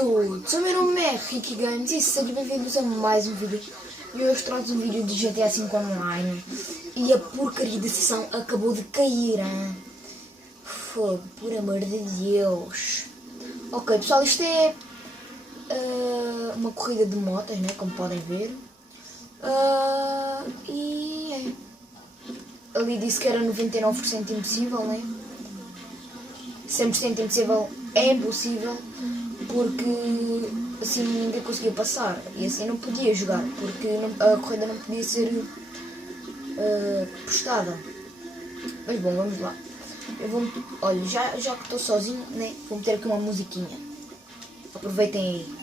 todos, o meu nome é Ricky Games e sejam bem-vindos a mais um vídeo. E hoje trago um vídeo de GTA V Online e a porcaria da sessão acabou de cair, hein? Fogo, por amor de Deus. Ok pessoal, isto é uma corrida de motas, né, como podem ver. Ali disse que era 99% impossível, né? 100% impossível é impossível, porque assim ninguém conseguia passar e assim não podia jogar, porque a corrida não podia ser postada. Mas bom, vamos lá. Olha, já que estou sozinho, né, vou meter aqui uma musiquinha. Aproveitem aí.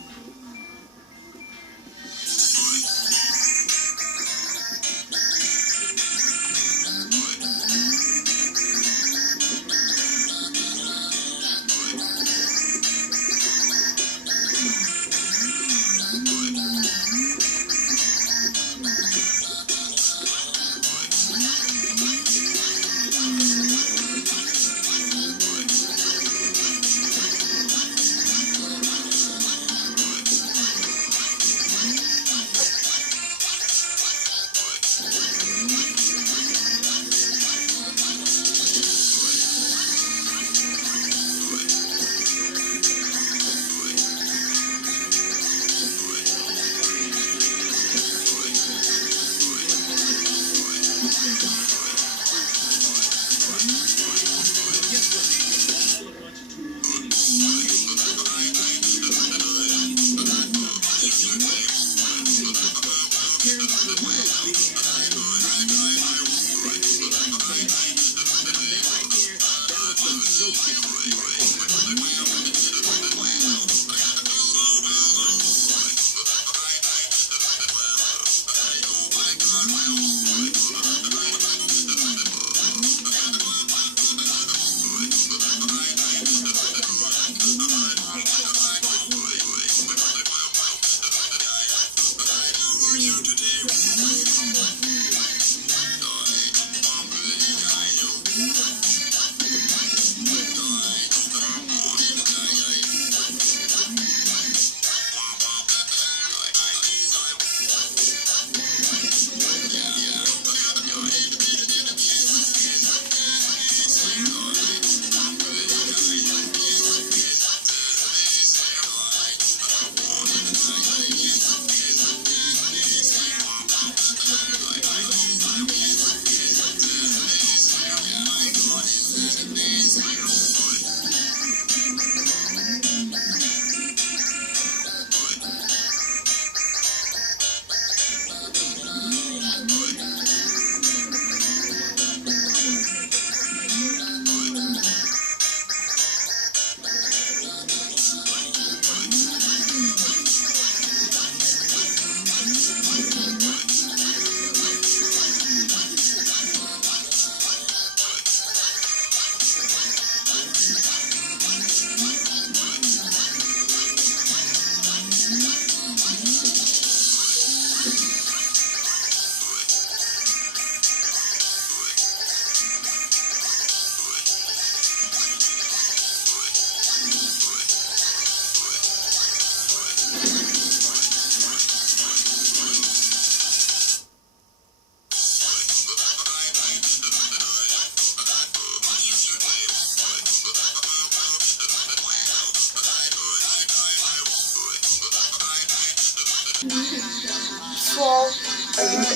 Pessoal,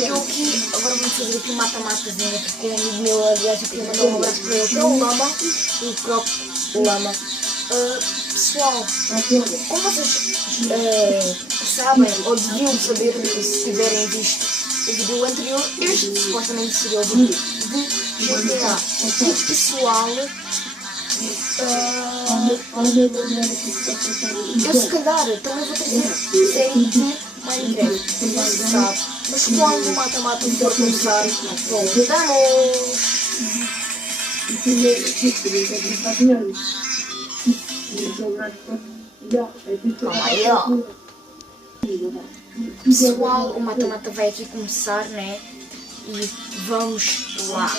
eu aqui, agora vamos fazer aqui um mata-matazinho aqui com um amigo meu, aliás eu queria mandar um abraço para ele, que é o Lama, o próprio Lama. Pessoal, como vocês sabem, ou deviam saber, se tiverem visto o vídeo anterior, este supostamente seria o vídeo de GTA. E pessoal, eu se calhar também vou trazer série de Minecraft, não se sabe, mas quando o mata-mata for começar, voltamos! Calma aí, ó. Pessoal, o mata-mata vai aqui começar, né? E vamos lá.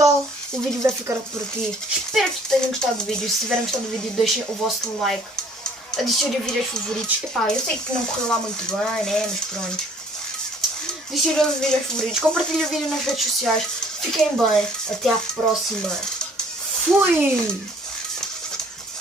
pessoal, o vídeo vai ficar por aqui. Espero que tenham gostado do vídeo. Se tiverem gostado do vídeo, deixem o vosso like. Adicionem vídeos favoritos. Epá, eu sei que não correu lá muito bem, né? Mas pronto. Adicionem os vídeos favoritos. Compartilhem o vídeo nas redes sociais. Fiquem bem. Até à próxima. Fui!